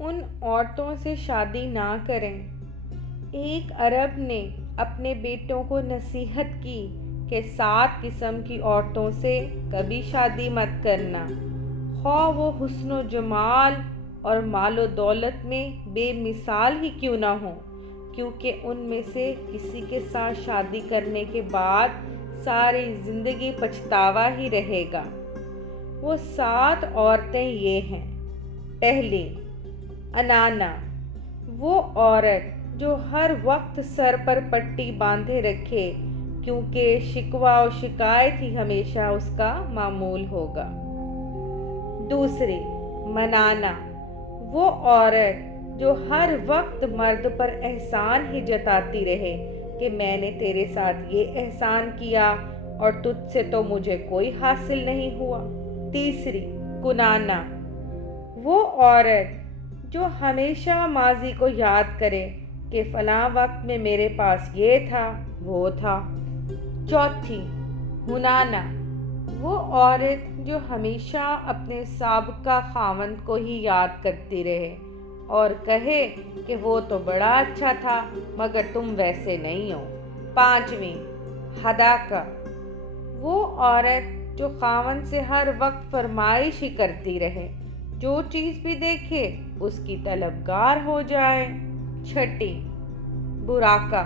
ان عورتوں سے شادی نہ کریں۔ ایک عرب نے اپنے بیٹوں کو نصیحت کی کہ 7 قسم کی عورتوں سے کبھی شادی مت کرنا، خواہ وہ حسن و جمال اور مال و دولت میں بے مثال ہی کیوں نہ ہوں، کیونکہ ان میں سے کسی کے ساتھ شادی کرنے کے بعد ساری زندگی پچھتاوا ہی رہے گا۔ وہ 7 عورتیں یہ ہیں۔ پہلی، انانا، وہ عورت جو ہر وقت سر پر پٹی باندھے رکھے، کیونکہ شکوہ و شکایت ہی ہمیشہ اس کا معمول ہوگا۔ دوسری، منانا، وہ عورت جو ہر وقت مرد پر احسان ہی جتاتی رہے کہ میں نے تیرے ساتھ یہ احسان کیا اور تجھ سے تو مجھے کوئی حاصل نہیں ہوا۔ تیسری، کنانا، وہ عورت جو ہمیشہ ماضی کو یاد کرے کہ فلاں وقت میں میرے پاس یہ تھا وہ تھا۔ چوتھی، ہنانا، وہ عورت جو ہمیشہ اپنے سابقہ خاوند کو ہی یاد کرتی رہے اور کہے کہ وہ تو بڑا اچھا تھا مگر تم ویسے نہیں ہو۔ پانچویں، ہداکا، وہ عورت جو خاوند سے ہر وقت فرمائش ہی کرتی رہے، جو چیز بھی دیکھے اس کی طلبگار ہو جائے۔ چھٹی، براکا،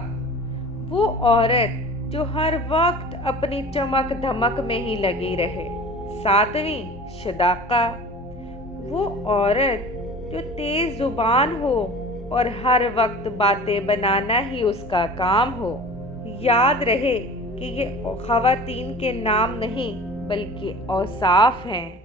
وہ عورت جو ہر وقت اپنی چمک دھمک میں ہی لگی رہے۔ ساتویں، شداقہ، وہ عورت جو تیز زبان ہو اور ہر وقت باتیں بنانا ہی اس کا کام ہو۔ یاد رہے کہ یہ خواتین کے نام نہیں بلکہ اوصاف ہیں۔